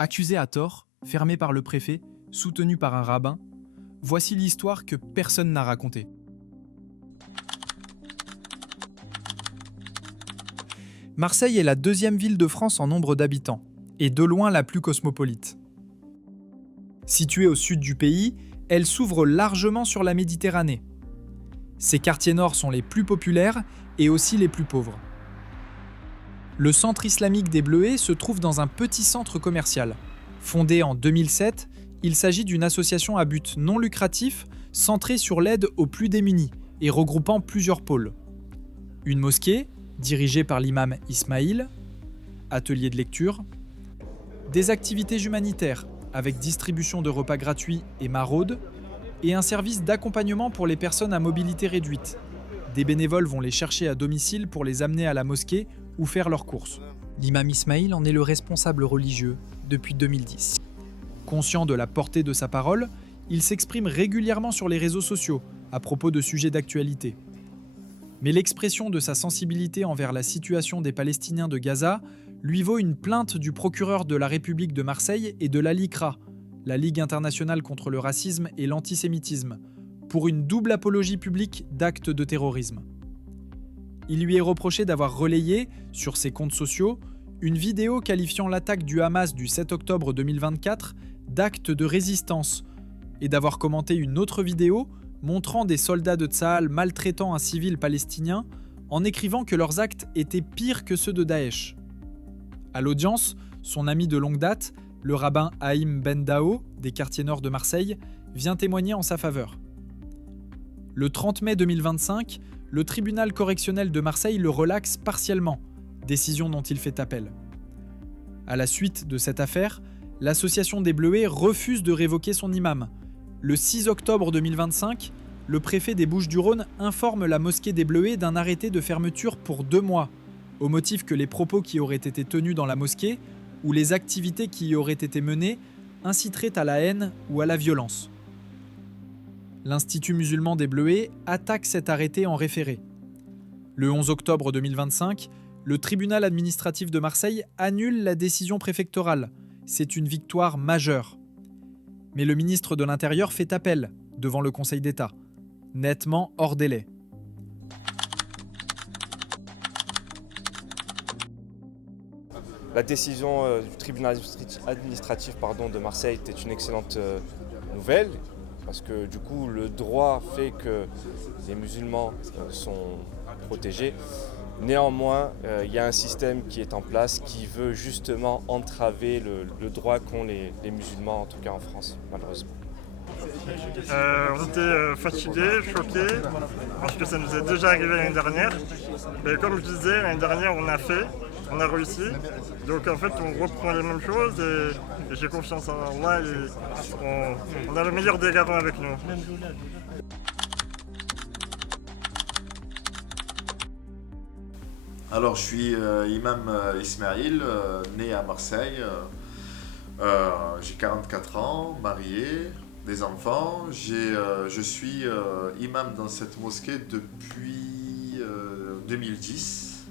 Accusé à tort, fermé par le préfet, soutenu par un rabbin, voici l'histoire que personne n'a racontée. Marseille est la deuxième ville de France en nombre d'habitants, et de loin la plus cosmopolite. Située au sud du pays, elle s'ouvre largement sur la Méditerranée. Ses quartiers nord sont les plus populaires et aussi les plus pauvres. Le centre islamique des Bleuets se trouve dans un petit centre commercial. Fondé en 2007, il s'agit d'une association à but non lucratif centrée sur l'aide aux plus démunis et regroupant plusieurs pôles. Une mosquée, dirigée par l'imam Ismail, atelier de lecture, des activités humanitaires avec distribution de repas gratuits et maraudes, et un service d'accompagnement pour les personnes à mobilité réduite. Des bénévoles vont les chercher à domicile pour les amener à la mosquée ou faire leurs courses. L'imam Ismail en est le responsable religieux depuis 2010. Conscient de la portée de sa parole, il s'exprime régulièrement sur les réseaux sociaux à propos de sujets d'actualité. Mais l'expression de sa sensibilité envers la situation des Palestiniens de Gaza lui vaut une plainte du procureur de la République de Marseille et de la LICRA, la Ligue internationale contre le racisme et l'antisémitisme, pour une double apologie publique d'actes de terrorisme. Il lui est reproché d'avoir relayé, sur ses comptes sociaux, une vidéo qualifiant l'attaque du Hamas du 7 octobre 2024 d'acte de résistance et d'avoir commenté une autre vidéo montrant des soldats de Tsahal maltraitant un civil palestinien en écrivant que leurs actes étaient pires que ceux de Daesh. À l'audience, son ami de longue date, le rabbin Haïm Ben Dao, des quartiers nord de Marseille, vient témoigner en sa faveur. Le 30 mai 2025, le tribunal correctionnel de Marseille le relaxe partiellement, décision dont il fait appel. À la suite de cette affaire, l'association des Bleuets refuse de révoquer son imam. Le 6 octobre 2025, le préfet des Bouches-du-Rhône informe la mosquée des Bleuets d'un arrêté de fermeture pour 2 mois, au motif que les propos qui auraient été tenus dans la mosquée ou les activités qui y auraient été menées inciteraient à la haine ou à la violence. L'Institut musulman des Bleuets attaque cet arrêté en référé. Le 11 octobre 2025, le tribunal administratif de Marseille annule la décision préfectorale. C'est une victoire majeure. Mais le ministre de l'Intérieur fait appel devant le Conseil d'État, nettement hors délai. La décision du tribunal administratif de Marseille était une excellente nouvelle parce que du coup le droit fait que les musulmans sont protégés. Néanmoins, il y a un système qui est en place qui veut justement entraver le droit qu'ont les musulmans, en tout cas en France, malheureusement. On était fatigués, choqués, parce que ça nous est déjà arrivé l'année dernière. Mais comme je disais, l'année dernière on a réussi. Donc en fait on reprend les mêmes choses et j'ai confiance en Allah et on a le meilleur des garants avec nous. Alors, je suis imam Ismail, né à Marseille. J'ai 44 ans, marié, des enfants. Je suis imam dans cette mosquée depuis 2010.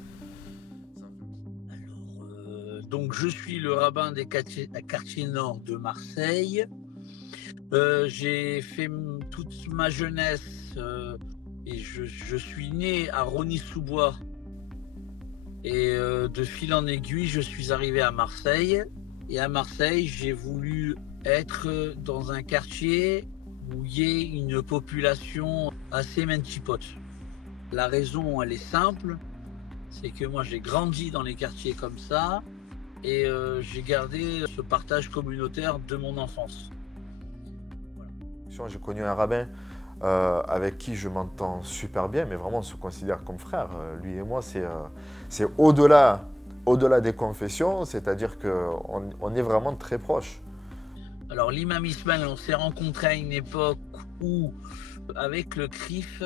Donc, je suis le rabbin des quartiers nord de Marseille. J'ai fait toute ma jeunesse et je suis né à Rosny-sous-Bois. Et de fil en aiguille, je suis arrivé à Marseille. Et à Marseille, j'ai voulu être dans un quartier où il y ait une population assez mentipote. La raison, elle est simple, c'est que moi, j'ai grandi dans les quartiers comme ça et j'ai gardé ce partage communautaire de mon enfance. Voilà. J'ai connu un rabbin avec qui je m'entends super bien, mais vraiment on se considère comme frères. Lui et moi, c'est au-delà des confessions, c'est-à-dire qu'on est vraiment très proches. Alors l'imam Ismail, on s'est rencontrés à une époque où, avec le CRIF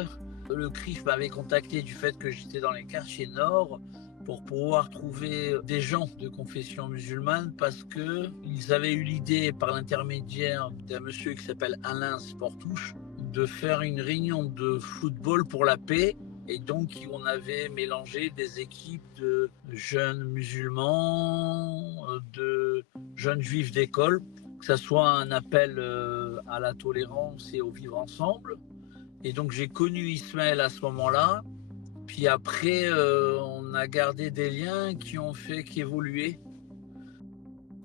m'avait contacté du fait que j'étais dans les quartiers nord pour pouvoir trouver des gens de confession musulmane parce qu'ils avaient eu l'idée par l'intermédiaire d'un monsieur qui s'appelle Alain Sportouche de faire une réunion de football pour la paix Et donc, on avait mélangé des équipes de jeunes musulmans, de jeunes juifs d'école, que ce soit un appel à la tolérance et au vivre ensemble. Et donc, j'ai connu Ismaël à ce moment-là. Puis après, on a gardé des liens qui ont fait qu'évoluer.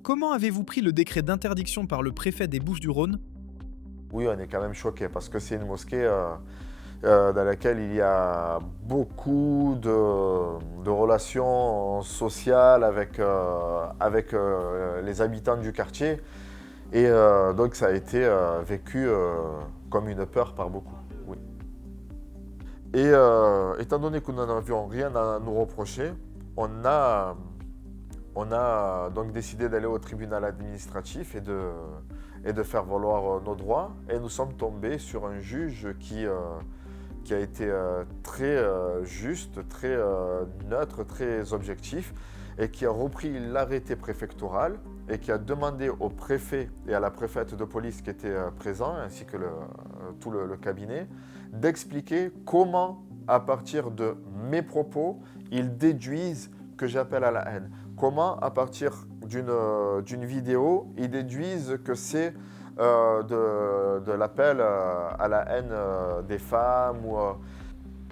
Comment avez-vous pris le décret d'interdiction par le préfet des Bouches-du-Rhône? Oui, on est quand même choqués parce que c'est une mosquée dans laquelle il y a beaucoup de relations sociales avec les habitants du quartier. Et donc ça a été vécu comme une peur par beaucoup. Oui. Et étant donné que nous n'en avions rien à nous reprocher, on a donc décidé d'aller au tribunal administratif et de faire valoir nos droits. Et nous sommes tombés sur un juge qui a été très juste, très neutre, très objectif, et qui a repris l'arrêté préfectoral et qui a demandé au préfet et à la préfète de police qui étaient présents, ainsi que tout le cabinet, d'expliquer comment, à partir de mes propos, ils déduisent que j'appelle à la haine. Comment, à partir d'une vidéo, ils déduisent que c'est de l'appel à la haine des femmes.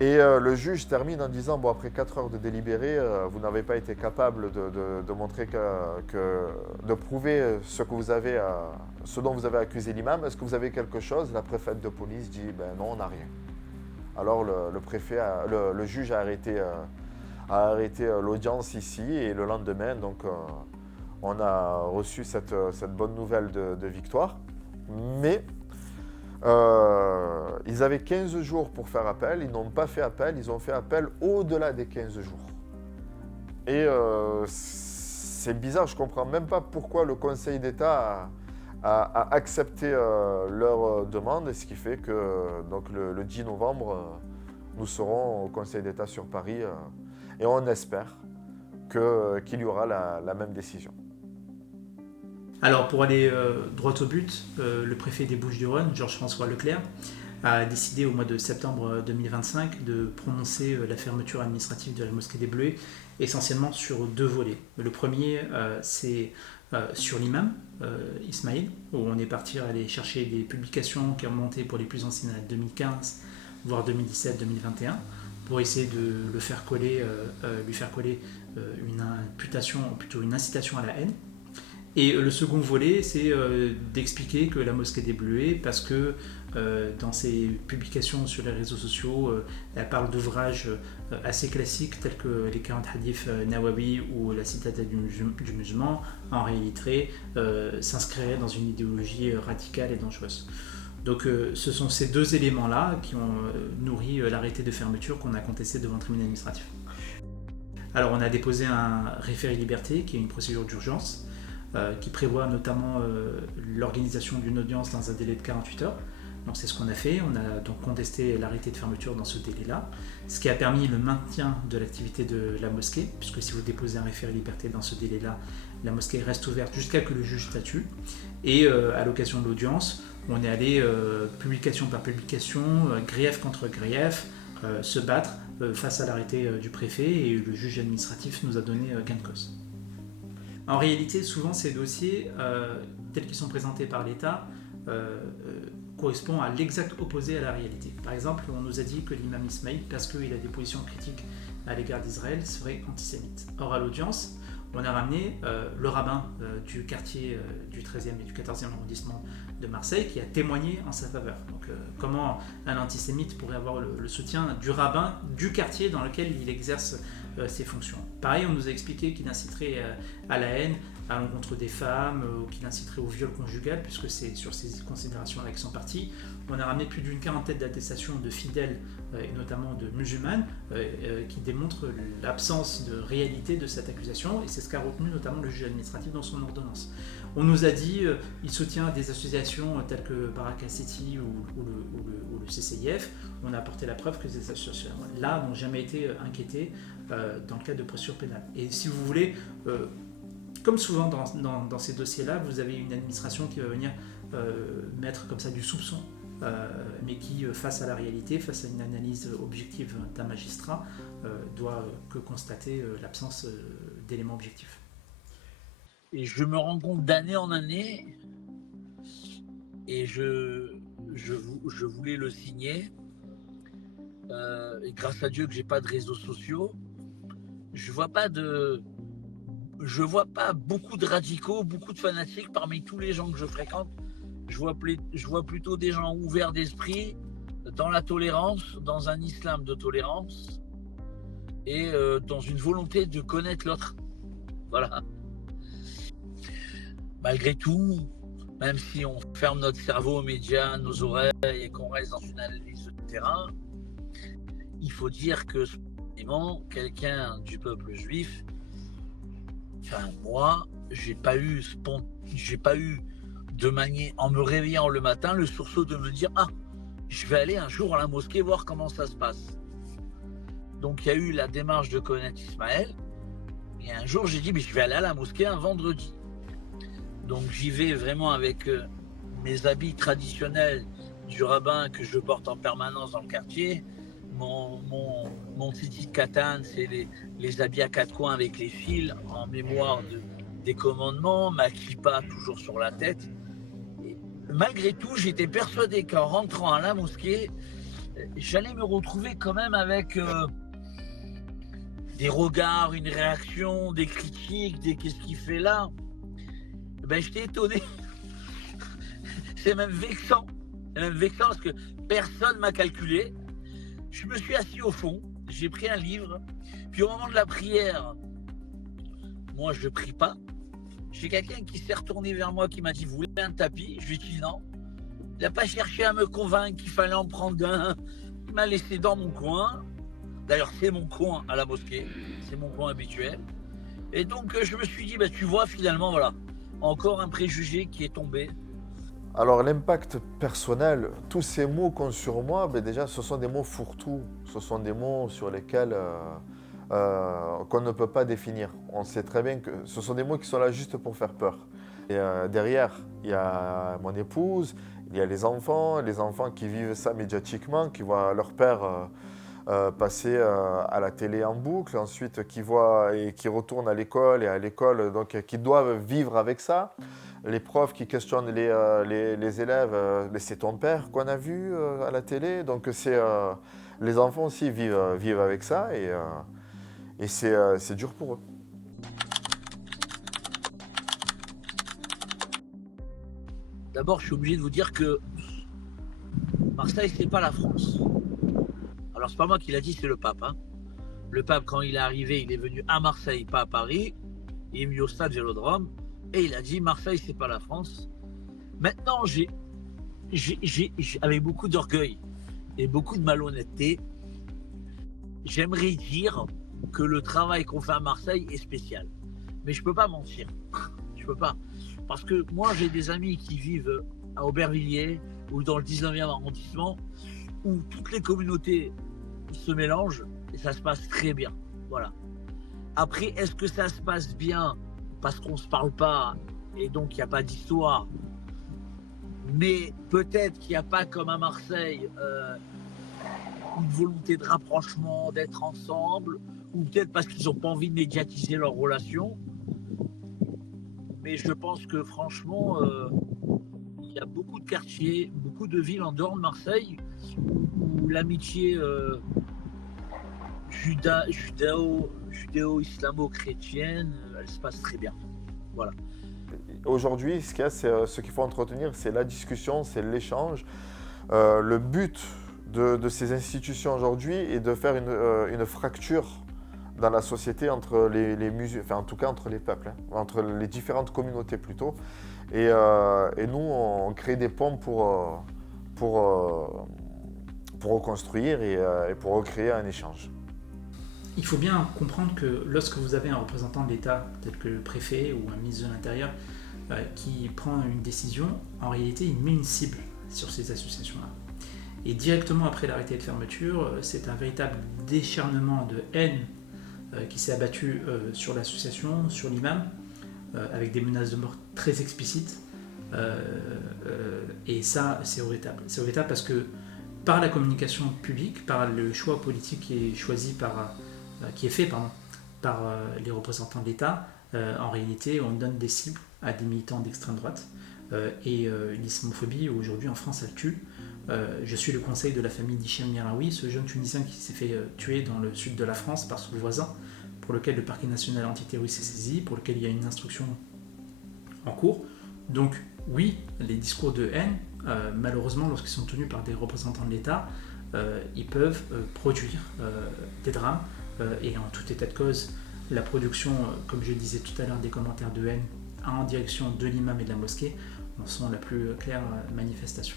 Le juge termine en disant, bon, après 4 heures de délibéré, vous n'avez pas été capable de montrer de prouver ce dont vous avez accusé l'imam. Est-ce que vous avez quelque chose? La préfète de police dit, ben non, on n'a rien. Alors le juge a arrêté l'audience ici, et le lendemain, donc, on a reçu cette bonne nouvelle de victoire. Mais ils avaient 15 jours pour faire appel, ils n'ont pas fait appel, ils ont fait appel au-delà des 15 jours. Et c'est bizarre, je ne comprends même pas pourquoi le Conseil d'État a accepté leur demande, ce qui fait que donc, le 10 novembre, nous serons au Conseil d'État sur Paris et on espère qu'il y aura la même décision. Alors pour aller droit au but, le préfet des Bouches-du-Rhône, Georges-François Leclerc, a décidé au mois de septembre 2025 de prononcer la fermeture administrative de la mosquée des Bleuets, essentiellement sur 2 volets. Le premier, c'est sur l'imam, Ismaël, où on est parti aller chercher des publications qui remontaient pour les plus anciennes à 2015, voire 2017-2021, pour essayer de lui faire coller une imputation, plutôt une incitation à la haine. Et le second volet, c'est d'expliquer que la mosquée des Bleuets, parce que dans ses publications sur les réseaux sociaux, elle parle d'ouvrages assez classiques tels que les 40 hadiths Nawawi ou la citadelle du musulman, en réalité s'inscrirait dans une idéologie radicale et dangereuse. Donc ce sont ces 2 éléments-là qui ont nourri l'arrêté de fermeture qu'on a contesté devant le tribunal administratif. Alors on a déposé un référé liberté, qui est une procédure d'urgence, qui prévoit notamment l'organisation d'une audience dans un délai de 48 heures. Donc c'est ce qu'on a fait, on a donc contesté l'arrêté de fermeture dans ce délai-là, ce qui a permis le maintien de l'activité de la mosquée, puisque si vous déposez un référé liberté dans ce délai-là, la mosquée reste ouverte jusqu'à que le juge statue. Et à l'occasion de l'audience, on est allé publication par publication, grief contre grief, se battre face à l'arrêté du préfet, et le juge administratif nous a donné gain de cause. En réalité, souvent, ces dossiers, tels qu'ils sont présentés par l'État, correspondent à l'exact opposé à la réalité. Par exemple, on nous a dit que l'imam Ismaël, parce qu'il a des positions critiques à l'égard d'Israël, serait antisémite. Or, à l'audience, on a ramené le rabbin du quartier du 13e et du 14e arrondissement de Marseille qui a témoigné en sa faveur. Donc, comment un antisémite pourrait avoir le soutien du rabbin du quartier dans lequel il exerce ses fonctions. Pareil, on nous a expliqué qu'il inciterait à la haine à l'encontre des femmes, ou qu'il inciterait au viol conjugal, puisque c'est sur ces considérations-là qu'ils sont partis. On a ramené plus d'une 40aine d'attestations de fidèles, et notamment de musulmanes, qui démontrent l'absence de réalité de cette accusation, et c'est ce qu'a retenu notamment le juge administratif dans son ordonnance. On nous a dit qu'il soutient des associations telles que Baraka City ou le CCIF. On a apporté la preuve que ces associations-là n'ont jamais été inquiétées dans le cadre de procédure pénale. Et si vous voulez, comme souvent dans ces dossiers-là, vous avez une administration qui va venir mettre comme ça du soupçon mais qui, face à la réalité, face à une analyse objective d'un magistrat, doit que constater l'absence d'éléments objectifs. Et je me rends compte d'année en année, et je voulais le signer, et grâce à Dieu que j'ai pas de réseaux sociaux, je vois pas beaucoup de radicaux, beaucoup de fanatiques parmi tous les gens que je fréquente. Je vois plutôt des gens ouverts d'esprit, dans la tolérance, dans un islam de tolérance, et dans une volonté de connaître l'autre. Voilà. Malgré tout, même si on ferme notre cerveau aux médias, nos oreilles, et qu'on reste dans une analyse de terrain, il faut dire que spontanément, quelqu'un du peuple juif, enfin moi, j'ai pas eu de manière, en me réveillant le matin, le sursaut de me dire « Ah, je vais aller un jour à la mosquée voir comment ça se passe ». Donc il y a eu la démarche de connaître Ismaël, et un jour j'ai dit « Je vais aller à la mosquée un vendredi ». Donc j'y vais vraiment avec mes habits traditionnels du rabbin que je porte en permanence dans le quartier. Mon tzitzit katan, c'est les habits à quatre coins avec les fils en mémoire des commandements, ma kippa toujours sur la tête. Et malgré tout, j'étais persuadé qu'en rentrant à la mosquée, j'allais me retrouver quand même avec des regards, une réaction, des critiques, des qu'est-ce qu'il fait là. Ben, j'étais étonné. C'est même vexant. Parce que personne m'a calculé. Je me suis assis au fond, j'ai pris un livre, puis au moment de la prière, moi je ne prie pas. J'ai quelqu'un qui s'est retourné vers moi qui m'a dit « Vous voulez un tapis ?» Je lui ai dit non. Il n'a pas cherché à me convaincre qu'il fallait en prendre un. Il m'a laissé dans mon coin. D'ailleurs, c'est mon coin à la mosquée, c'est mon coin habituel. Et donc je me suis dit « Tu vois, finalement, voilà. » Encore un préjugé qui est tombé. Alors l'impact personnel, tous ces mots qu'ont sur moi, déjà ce sont des mots fourre-tout, ce sont des mots sur lesquels qu'on ne peut pas définir. On sait très bien que ce sont des mots qui sont là juste pour faire peur. Et derrière, il y a mon épouse, il y a les enfants qui vivent ça médiatiquement, qui voient leur père passer à la télé en boucle, ensuite qui voient et qui retournent à l'école et à l'école, donc qui doivent vivre avec ça. Les profs qui questionnent les élèves, c'est ton père qu'on a vu à la télé. Donc les enfants aussi vivent avec ça et c'est dur pour eux. D'abord, je suis obligé de vous dire que Marseille, c'est pas la France. Alors, c'est pas moi qui l'a dit, c'est le pape. Hein. Le pape, quand il est arrivé, il est venu à Marseille, pas à Paris. Il est venu au stade Vélodrome et il a dit Marseille, c'est pas la France. Maintenant, avec beaucoup d'orgueil et beaucoup de malhonnêteté, j'aimerais dire que le travail qu'on fait à Marseille est spécial. Mais je peux pas mentir. Je peux pas. Parce que moi, j'ai des amis qui vivent à Aubervilliers ou dans le 19e arrondissement où toutes les communautés se mélangent et ça se passe très bien. Voilà. Après, est-ce que ça se passe bien parce qu'on ne se parle pas et donc il n'y a pas d'histoire? Mais peut-être qu'il n'y a pas comme à Marseille une volonté de rapprochement, d'être ensemble, ou peut-être parce qu'ils n'ont pas envie de médiatiser leurs relations. Mais je pense que franchement, il y a beaucoup de quartiers, beaucoup de villes en dehors de Marseille où l'amitié judéo-islamo-chrétienne, elle se passe très bien. Voilà. Aujourd'hui, ce qu'il faut entretenir, c'est la discussion, c'est l'échange. Le but de ces institutions aujourd'hui est de faire une fracture dans la société entre les musulmans, enfin en tout cas entre les peuples, hein, entre les différentes communautés plutôt. Et nous, on crée des ponts pour reconstruire et pour recréer un échange. Il faut bien comprendre que lorsque vous avez un représentant de l'État, tel que le préfet ou un ministre de l'Intérieur, qui prend une décision, en réalité, il met une cible sur ces associations-là. Et directement après l'arrêté de fermeture, c'est un véritable décharnement de haine qui s'est abattu sur l'association, sur l'imam, avec des menaces de mort très explicites. Et ça, c'est regrettable. C'est regrettable parce que par la communication publique, par le choix politique qui est choisi qui est fait par les représentants de l'État, en réalité, on donne des cibles à des militants d'extrême droite. Et l'islamophobie, aujourd'hui en France, elle tue. Je suis le conseil de la famille d'Hichem Miraoui, ce jeune Tunisien qui s'est fait tuer dans le sud de la France par son voisin, pour lequel le parquet national antiterroriste est saisi, pour lequel il y a une instruction en cours. Donc oui, les discours de haine, malheureusement, lorsqu'ils sont tenus par des représentants de l'État, ils peuvent produire des drames. Et en tout état de cause, la production, comme je disais tout à l'heure, des commentaires de haine en direction de l'imam et de la mosquée en sont la plus claire manifestation.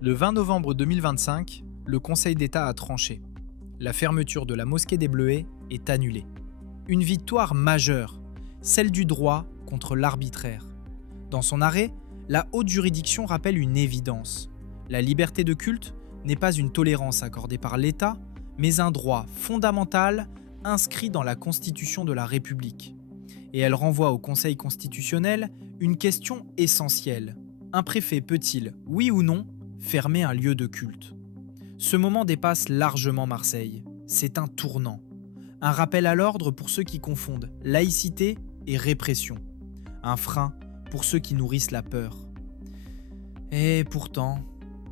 Le 20 novembre 2025, le Conseil d'État a tranché. La fermeture de la mosquée des Bleuets est annulée. Une victoire majeure, celle du droit contre l'arbitraire. Dans son arrêt, la haute juridiction rappelle une évidence. La liberté de culte n'est pas une tolérance accordée par l'État, mais un droit fondamental inscrit dans la Constitution de la République. Et elle renvoie au Conseil constitutionnel une question essentielle. Un préfet peut-il, oui ou non, fermer un lieu de culte ? Ce moment dépasse largement Marseille. C'est un tournant. Un rappel à l'ordre pour ceux qui confondent laïcité et répression. Un frein pour ceux qui nourrissent la peur. Et pourtant,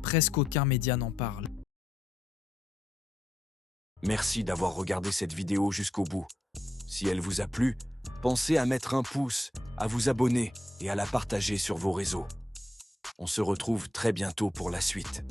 presque aucun média n'en parle. Merci d'avoir regardé cette vidéo jusqu'au bout. Si elle vous a plu, pensez à mettre un pouce, à vous abonner et à la partager sur vos réseaux. On se retrouve très bientôt pour la suite.